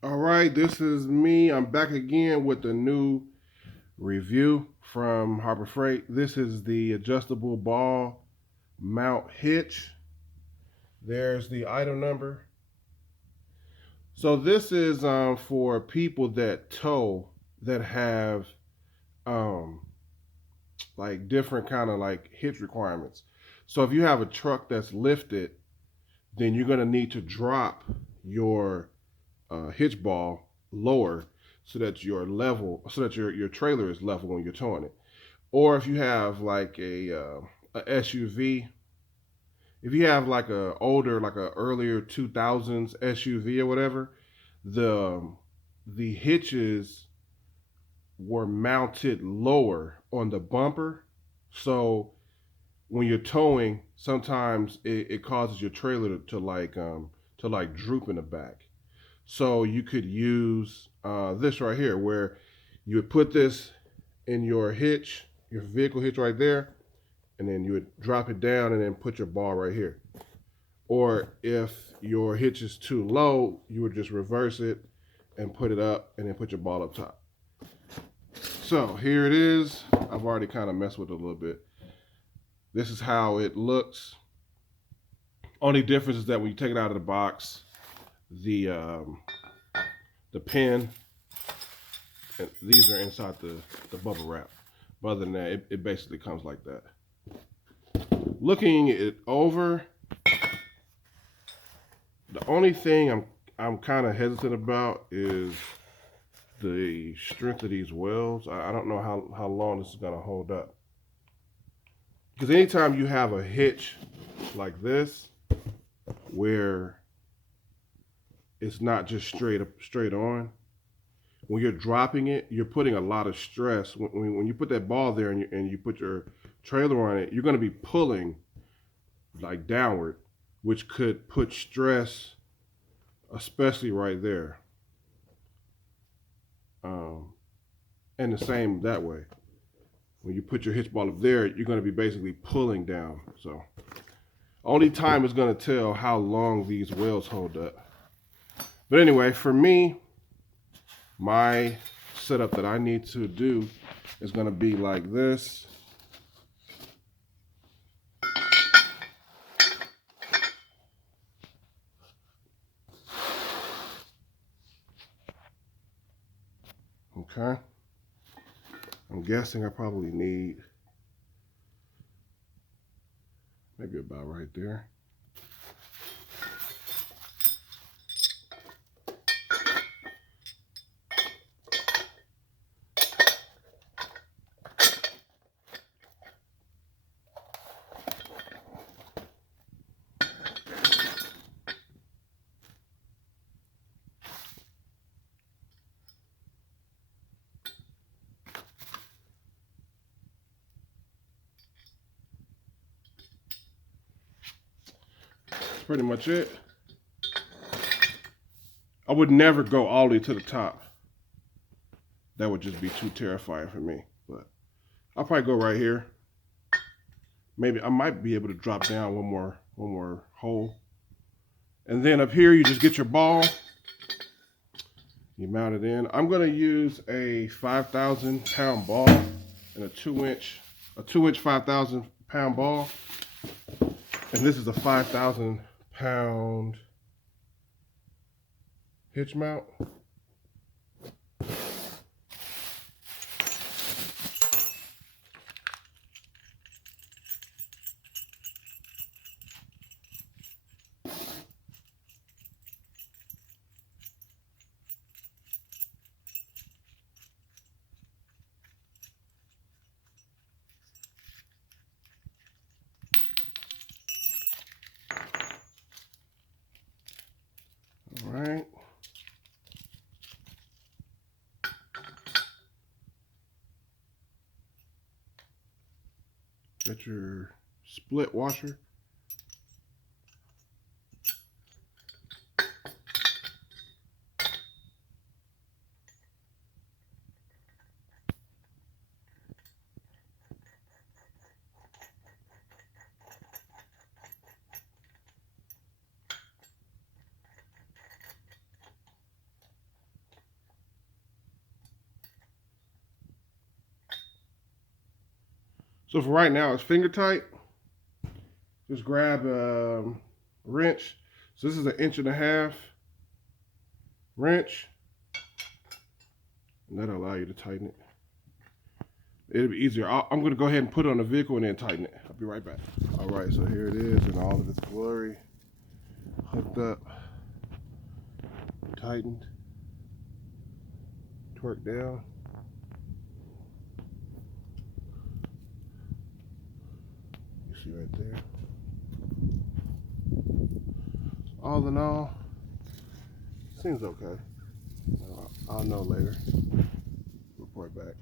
All right, this is me. I'm back again with the new review from Harbor Freight. This is the adjustable ball mount hitch. There's the item number. So this is for people that tow that have um, like different kind of like hitch requirements. So if you have a truck that's lifted, then you're gonna need to drop your hitch ball lower so that your trailer is level when you're towing it. Or if you have like a SUV, if you have like a older like a earlier 2000s SUV or whatever, the the hitches were mounted lower on the bumper, so when you're towing, sometimes it causes your trailer to like droop in the back. So you could use this right here, where you would put this in your hitch, your vehicle hitch right there, and then you would drop it down and then put your ball right here. Or if your hitch is too low, you would just reverse it and put it up and then put your ball up top. So here it is. I've already kind of messed with it a little bit. This is how it looks. Only difference is that when you take it out of the box, the pin, and these are inside the bubble wrap. But other than that, it basically comes like that. Looking it over, the only thing I'm kind of hesitant about is the strength of these welds. I don't know how long this is gonna hold up. Because anytime you have a hitch like this, where it's not just straight on, when you're dropping it, you're putting a lot of stress. When you put that ball there and you put your trailer on it, you're going to be pulling like downward, which could put stress, especially right there. Um, and the same that way. When you put your hitch ball up there, you're going to be basically pulling down. So only time is going to tell how long these welds hold up. But anyway, for me, my setup that I need to do is going to be like this. Okay. I'm guessing I probably need maybe about right there. That's pretty much it. I would never go all the way to the top. That would just be too terrifying for me. But I'll probably go right here. Maybe I might be able to drop down one more hole. And then up here you just get your ball. You mount it in. I'm gonna use a 5,000-pound ball and a 2-inch 5,000-pound ball. And this is a 5,000-pound hitch mount. All right. Get your split washer. So for right now, it's finger tight. Just grab a wrench. So this is 1.5 inch wrench. And that'll allow you to tighten it. It'll be easier. I'm going to go ahead and put it on the vehicle and then tighten it. I'll be right back. All right, so here it is in all of its glory. Hooked up, tightened, torqued down. You see right there. All in all, seems okay. I'll know later. Report back.